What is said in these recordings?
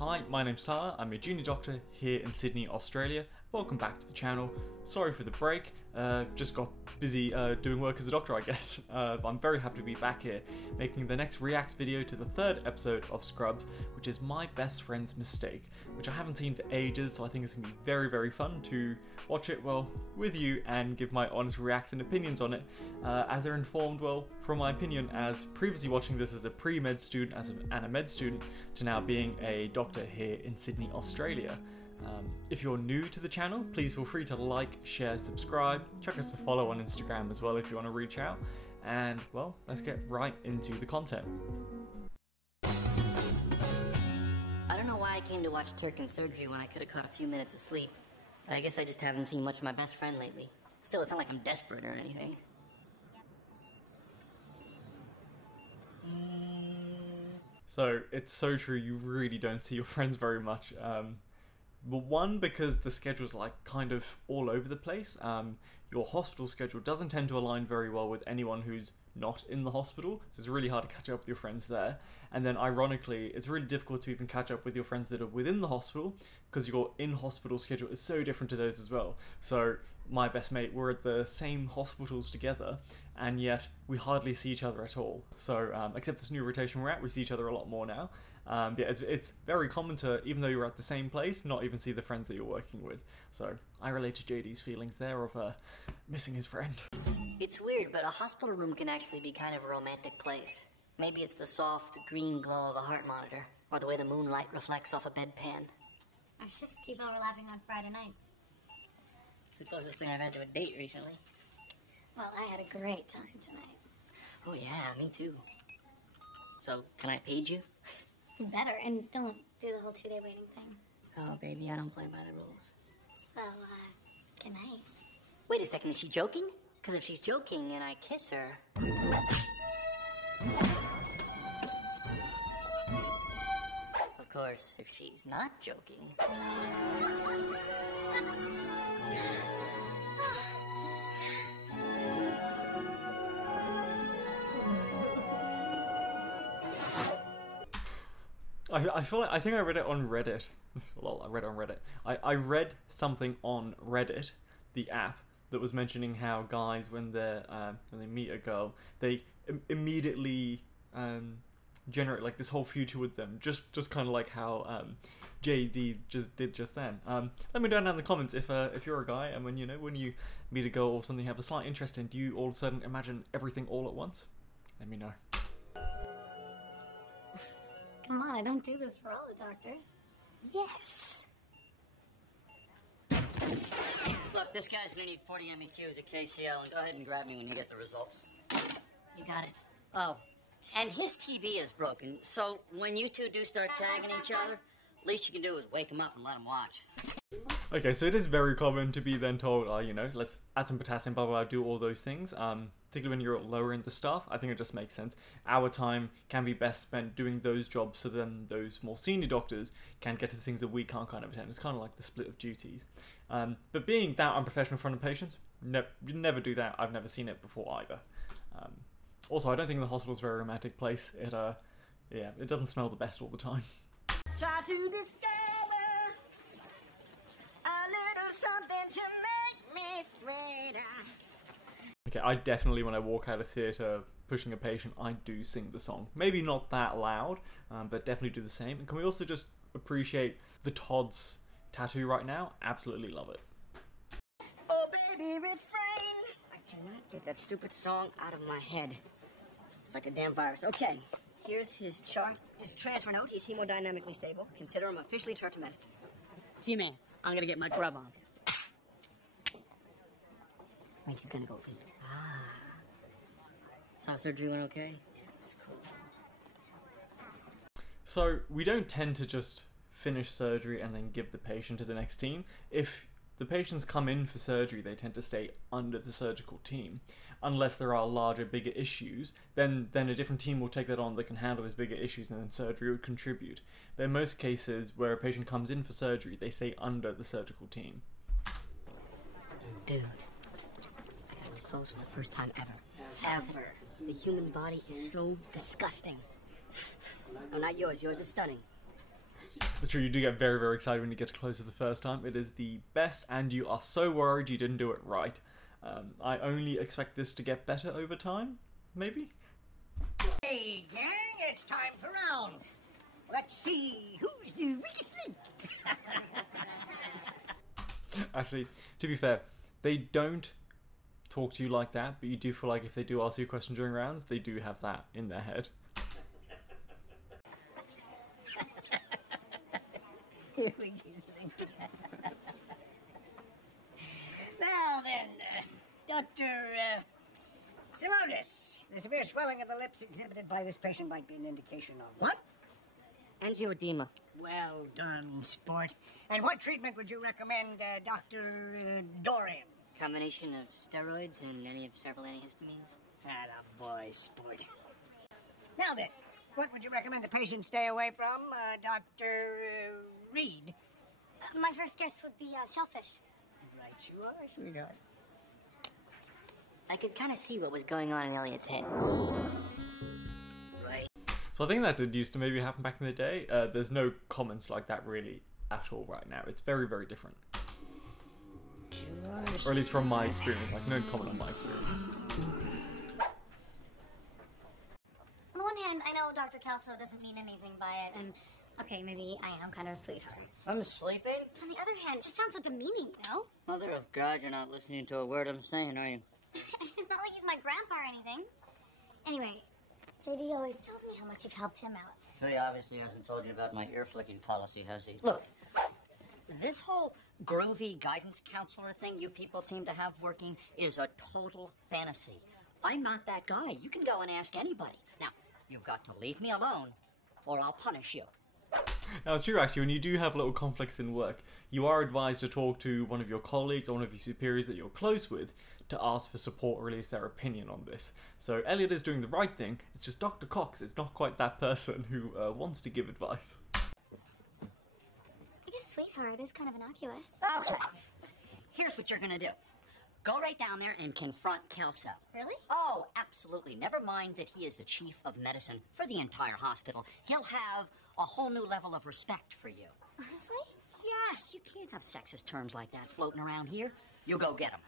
Hi, my name's Tyler, I'm a junior doctor here in Sydney, Australia. Welcome back to the channel. Sorry for the break, just got busy doing work as a doctor, I guess. But I'm very happy to be back here, making the next reacts video to the third episode of Scrubs, which is My Best Friend's Mistake, which I haven't seen for ages, so I think it's going to be very, very fun to watch it, well, with you and give my honest reacts and opinions on it, as they're informed, well, from my opinion as previously watching this as a pre-med student and a med student, to now being a doctor here in Sydney, Australia. If you're new to the channel, please feel free to like, share, subscribe, check us a follow on Instagram as well if you want to reach out, and well, let's get right into the content. I don't know why I came to watch Turk in surgery when I could have caught a few minutes of sleep. I guess I just haven't seen much of my best friend lately. Still, it's not like I'm desperate or anything. So, it's so true, you really don't see your friends very much. Well, one, because the schedule's like kind of all over the place. Your hospital schedule doesn't tend to align very well with anyone who's not in the hospital, so it's really hard to catch up with your friends there. And then ironically, it's really difficult to even catch up with your friends that are within the hospital, because your in-hospital schedule is so different to those as well. So my best mate, we're at the same hospitals together, and yet we hardly see each other at all. So except this new rotation we're at, we see each other a lot more now. Yeah, it's very common to, even though you're at the same place, not even see the friends that you're working with. So I relate to JD's feelings there of missing his friend. It's weird, but a hospital room can actually be kind of a romantic place. Maybe it's the soft green glow of a heart monitor, or the way the moonlight reflects off a bedpan. Our shifts keep overlapping on Friday nights. It's the closest thing I've had to a date recently. Well, I had a great time tonight. Oh yeah, me too. So, can I page you? Better, and don't do the whole 2-day waiting thing. Oh, baby, I don't play by the rules. So, good night. Wait a second, is she joking? Because if she's joking and I kiss her... Of course, if she's not joking... I think I read it on Reddit. Well, I read it on Reddit. I read something on Reddit, the app, that was mentioning how guys, when they meet a girl, they immediately generate like this whole future with them, just kind of like how JD did just then. Let me know down in the comments if you're a guy, and when you meet a girl or something you have a slight interest in, do you all of a sudden imagine everything all at once? Let me know. Come on, I don't do this for all the doctors. Yes! Look, this guy's gonna need 40 MEQs at KCL, and go ahead and grab me when you get the results. You got it. Oh, and his TV is broken, so when you two do start tagging each other, least you can do is wake him up and let him watch. Okay, so it is very common to be then told, let's add some potassium, blah, blah, blah, do all those things. Particularly when you're lower in the staff, I think it just makes sense. Our time can be best spent doing those jobs, so then those more senior doctors can get to the things that we can't kind of attend. It's kind of like the split of duties. But being that unprofessional in front of patients, never do that. I've never seen it before either. Also, I don't think the hospital's a very romantic place. It doesn't smell the best all the time. Try to discover a little something to make me sweeter. Okay, I definitely, when I walk out of theatre pushing a patient, I do sing the song. Maybe not that loud, but definitely do the same. And can we also just appreciate the Todd's tattoo right now? Absolutely love it. Oh baby, refrain. I cannot get that stupid song out of my head. It's like a damn virus. Okay, here's his chart. His transfer note, he's hemodynamically stable. Consider him officially Turk to medicine. T-Man, I'm gonna get my grub on. Wait, he's gonna go eat. So surgery went okay? Yeah, it was cool. So we don't tend to just finish surgery and then give the patient to the next team. If the patients come in for surgery, they tend to stay under the surgical team. Unless there are larger, bigger issues, then a different team will take that on that can handle those bigger issues, and then surgery would contribute. But in most cases where a patient comes in for surgery, they stay under the surgical team. Dude, I got to close for the first time ever. Ever. The human body is so disgusting. No, not yours. Yours is stunning. That's true, you do get very, very excited when you get closer the first time. It is the best, and you are so worried you didn't do it right. I only expect this to get better over time, maybe? Hey, gang, it's time for round. Let's see who's the weakest link. Actually, to be fair, they don't talk to you like that, but you do feel like if they do ask you a question during rounds, they do have that in their head. Here we go. Now then, Dr. Simonis, the severe swelling of the lips exhibited by this patient might be an indication of what? Angioedema. Well done, sport. And what treatment would you recommend, Dr. Dorian? Combination of steroids and any of several antihistamines. Attaboy, sport. Now then, what would you recommend the patient stay away from, Dr. Reed? My first guess would be shellfish. Right you are, sweetheart. I could kind of see what was going on in Elliot's head. Right. So I think that did used to maybe happen back in the day. There's no comments like that really at all right now. It's very, very different. Or at least from my experience, like no comment on my experience. On the one hand, I know Dr. Kelso doesn't mean anything by it, and okay, maybe I am kind of a sweetheart. I'm sleeping? On the other hand, it just sounds so demeaning, no? Mother of God, you're not listening to a word I'm saying, are you? It's not like he's my grandpa or anything. Anyway, JD always tells me how much you've helped him out. He obviously hasn't told you about my ear-flicking policy, has he? Look, this whole groovy guidance counselor thing you people seem to have working is a total fantasy. I'm not that guy. You can go and ask anybody. Now, you've got to leave me alone, or I'll punish you. Now it's true actually, when you do have little conflicts in work, you are advised to talk to one of your colleagues or one of your superiors that you're close with to ask for support or release their opinion on this. So Elliot is doing the right thing, it's just Dr. Cox is not quite that person who wants to give advice. I guess sweetheart is kind of innocuous. Okay. Here's what you're gonna do. Go right down there and confront Kelso. Really? Oh, absolutely. Never mind that he is the chief of medicine for the entire hospital. He'll have a whole new level of respect for you. Honestly? Yes, you can't have sexist terms like that floating around here. You go get him.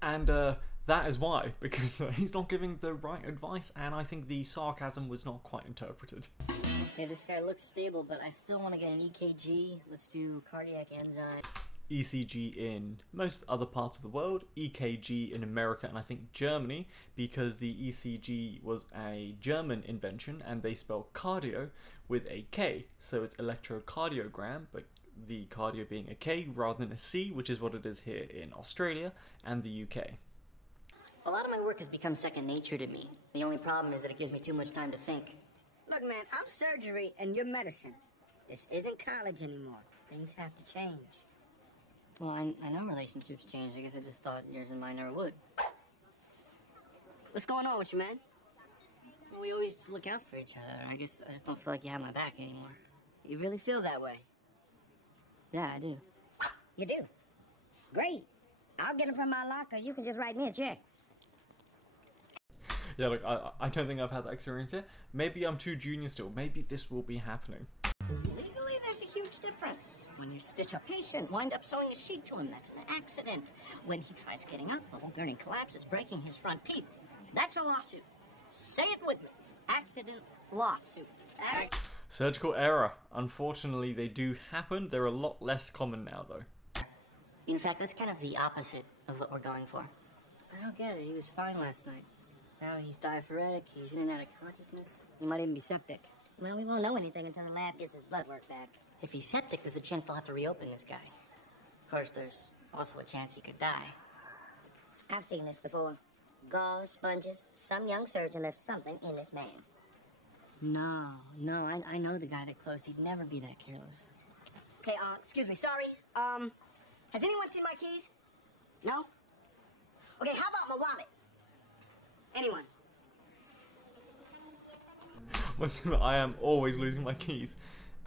And that is why, because he's not giving the right advice, and I think the sarcasm was not quite interpreted. Hey, this guy looks stable, but I still want to get an EKG. Let's do cardiac enzyme. ECG in most other parts of the world, EKG in America and I think Germany, because the ECG was a German invention and they spell cardio with a K, so it's electrocardiogram, but the cardio being a K rather than a C, which is what it is here in Australia and the UK. A lot of my work has become second nature to me. The only problem is that it gives me too much time to think. Look, man, I'm surgery and you're medicine. This isn't college anymore. Things have to change. Well, I know relationships change. I guess I just thought yours and mine never would. What's going on with you, man? Well, we always just look out for each other. I guess I just don't feel like you have my back anymore. You really feel that way? Yeah, I do. You do? Great. I'll get him from my locker. You can just write me a check. Yeah, look, I don't think I've had that experience yet. Maybe I'm too junior still. Maybe this will be happening. Legally, there's a huge difference. When you stitch a patient, wind up sewing a sheet to him, that's an accident. When he tries getting up, the whole gurney collapses, breaking his front teeth. That's a lawsuit. Say it with me. Accident lawsuit. Surgical error. Unfortunately, they do happen. They're a lot less common now, though. In fact, that's kind of the opposite of what we're going for. I don't get it. He was fine last night. Now he's diaphoretic, he's in and out of consciousness. He might even be septic. Well, we won't know anything until the lab gets his blood work back. If he's septic, there's a chance they'll have to reopen this guy. Of course, there's also a chance he could die. I've seen this before. Gauze, sponges, some young surgeon left something in this man. No, I know the guy that closed. He'd never be that careless. Okay, excuse me, sorry. Has anyone seen my keys? No? Okay, how about my wallet? Anyone? Listen, I am always losing my keys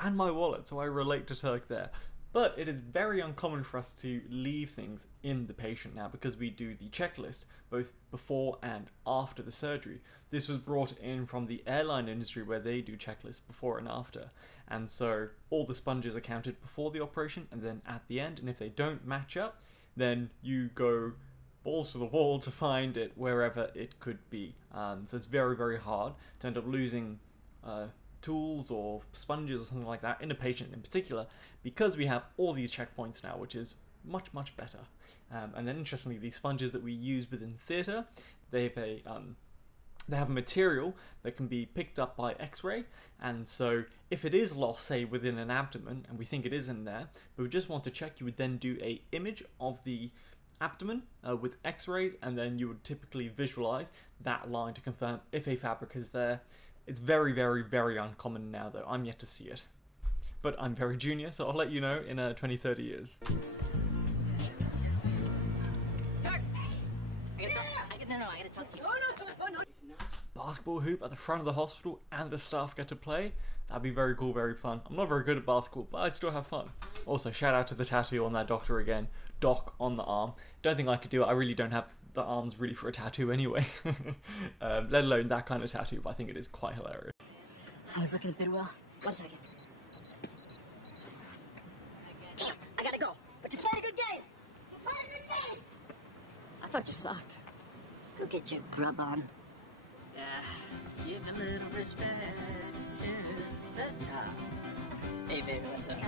and my wallet, so I relate to Turk there. But it is very uncommon for us to leave things in the patient now because we do the checklist both before and after the surgery. This was brought in from the airline industry where they do checklists before and after. And so all the sponges are counted before the operation and then at the end. And if they don't match up, then you go balls to the wall to find it wherever it could be. So it's very, very hard to end up losing tools or sponges or something like that in a patient in particular, because we have all these checkpoints now, which is much, much better. And then interestingly, these sponges that we use within theatre, they have a material that can be picked up by X-ray, and so if it is lost, say within an abdomen, and we think it is in there, but we just want to check, you would then do a image of the abdomen with X-rays, and then you would typically visualize that line to confirm if a fabric is there. It's very, very, very uncommon now, though. I'm yet to see it. But I'm very junior, so I'll let you know in 20, 30 years. Turk! I gotta talk to you. No. Basketball hoop at the front of the hospital and the staff get to play. That'd be very cool, very fun. I'm not very good at basketball, but I'd still have fun. Also, shout out to the tattoo on that doctor again. Doc on the arm. Don't think I could do it. I really don't have the arms really for a tattoo anyway. Let alone that kind of tattoo, but I think it is quite hilarious. I was looking at Bidwell. 1 second. Damn, I gotta go. But you played a good game. You played a good game. I thought you sucked. Go get your grub on. Give a little respect to the top. Hey baby, what's up?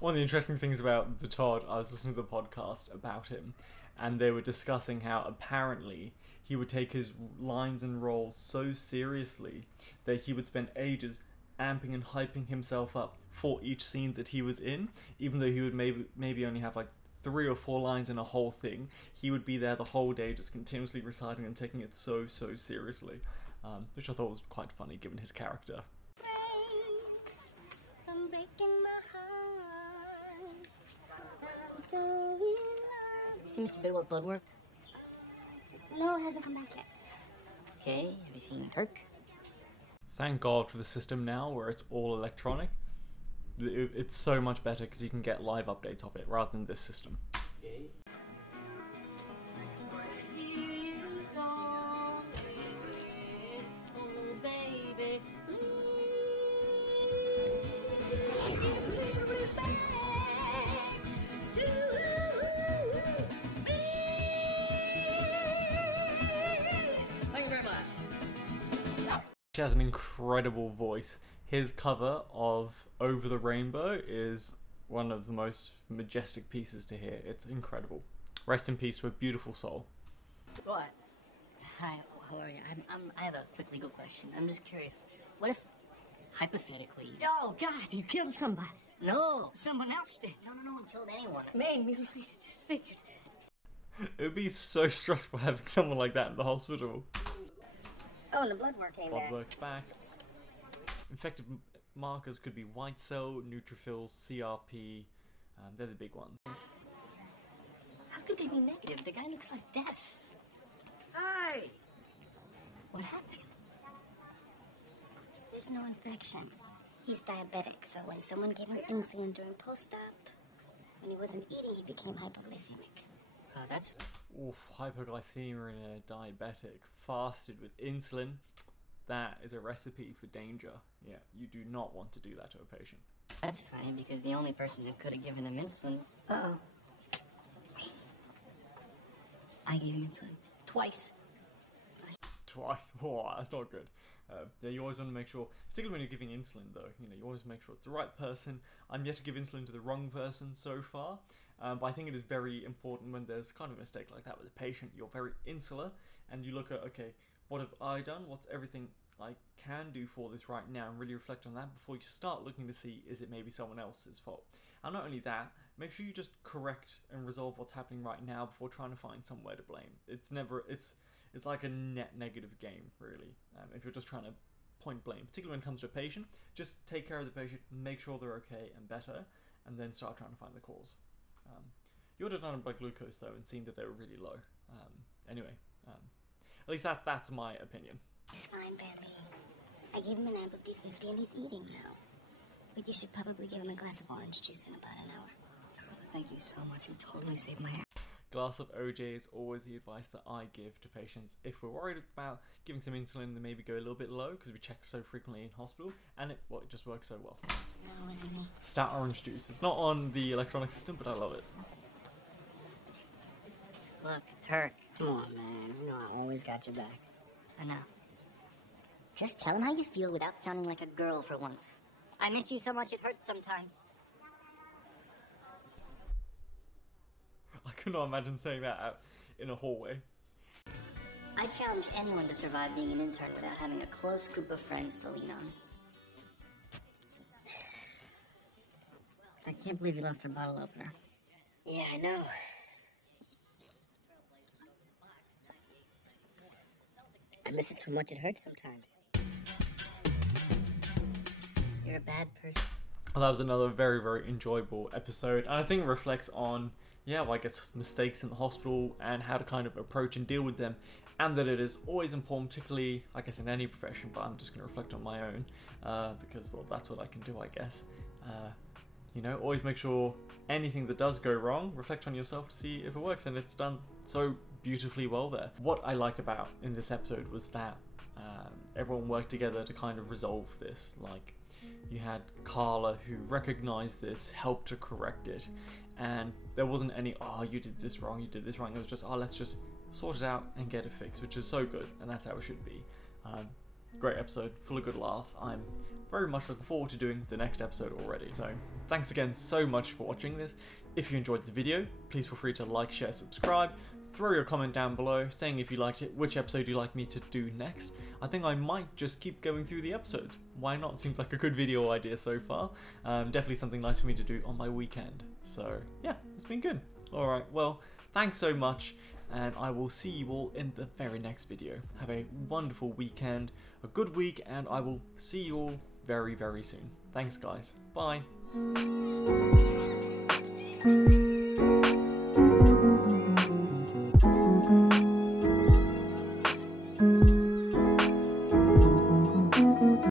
One of the interesting things about the Todd, I was listening to the podcast about him, and they were discussing how apparently he would take his lines and roles so seriously that he would spend ages amping and hyping himself up for each scene that he was in, even though he would maybe only have like 3 or 4 lines in a whole thing. He would be there the whole day just continuously reciting and taking it so seriously, which I thought was quite funny given his character. I'm breaking my heart. I'm so in love. You see Mr. Bidwell's blood work? No, it hasn't come back yet. Okay, have you seen Turk? Thank God for the system now where it's all electronic. It's so much better because you can get live updates of it rather than this system. Okay. He has an incredible voice. His cover of Over the Rainbow is one of the most majestic pieces to hear. It's incredible. Rest in peace to a beautiful soul. What? Hi, how are you? I have a quick legal question. I'm just curious. What if, hypothetically... Oh, God, you killed somebody. No, someone else did. No one killed anyone. Man, mutilated, disfigured. It would be so stressful having someone like that in the hospital. Oh, and the blood work came Blood back. works back. Infected markers could be white cell, neutrophils, CRP. They're the big ones. How could they be negative? The guy looks like death. Hi. What happened? There's no infection. He's diabetic, so when someone gave him insulin during post-op, when he wasn't eating, he became hypoglycemic. That's... Oof, hypoglycemia in a diabetic, fasted with insulin. That is a recipe for danger. Yeah, you do not want to do that to a patient. That's funny, because the only person who could have given him insulin... Uh-oh. I gave him insulin. Twice. Twice? Oh, that's not good. Yeah, you always want to make sure, particularly when you're giving insulin though, you always make sure it's the right person. I'm yet to give insulin to the wrong person so far, but I think it is very important when there's kind of a mistake like that with a patient, you're very insular, and you look at, okay, what have I done? What's everything I can do for this right now? And really reflect on that before you start looking to see, is it maybe someone else's fault? And not only that, make sure you just correct and resolve what's happening right now before trying to find somewhere to blame. It's like a net negative game, really. If you're just trying to point blame, particularly when it comes to a patient, just take care of the patient, make sure they're okay and better, and then start trying to find the cause. You would have done a blood glucose though and seen that they were really low. Anyway, at least that's my opinion. He's fine, Bambi. I gave him an amp of D50 and he's eating now. But you should probably give him a glass of orange juice in about an hour. Thank you so much. You totally saved my ass. Glass of OJ is always the advice that I give to patients if we're worried about giving some insulin, then maybe go a little bit low because we check so frequently in hospital, and it just works so well. No, isn't he? Stout orange juice. It's not on the electronic system, but I love it. Look, Turk. Come on, man. You know I always got your back. I know. Just tell him how you feel without sounding like a girl for once. I miss you so much it hurts sometimes. I could not imagine saying that out in a hallway. I challenge anyone to survive being an intern without having a close group of friends to lean on. I can't believe you lost a bottle opener. Yeah, I know. I miss it so much it hurts sometimes. You're a bad person. Well, that was another very, very enjoyable episode, and I think it reflects on, yeah, well, I guess mistakes in the hospital and how to kind of approach and deal with them, and that it is always important, particularly, I guess, in any profession, but I'm just going to reflect on my own, because, well, that's what I can do, I guess. You know, always make sure anything that does go wrong, reflect on yourself to see if it works, and it's done so beautifully well there. What I liked about in this episode was that everyone worked together to kind of resolve this. Like, you had Carla who recognized this, helped to correct it, and there wasn't any, oh, you did this wrong, you did this wrong. It was just, oh, let's just sort it out and get it fixed, which is so good, and that's how it should be. Great episode, full of good laughs. I'm very much looking forward to doing the next episode already. So thanks again so much for watching this. If you enjoyed the video, please feel free to like, share, subscribe. Throw your comment down below saying if you liked it, which episode you'd like me to do next. I think I might just keep going through the episodes. Why not? Seems like a good video idea so far. Definitely something nice for me to do on my weekend. So yeah, it's been good. Alright, well, thanks so much, and I will see you all in the very next video. Have a wonderful weekend, a good week, and I will see you all very, very soon. Thanks guys. Bye.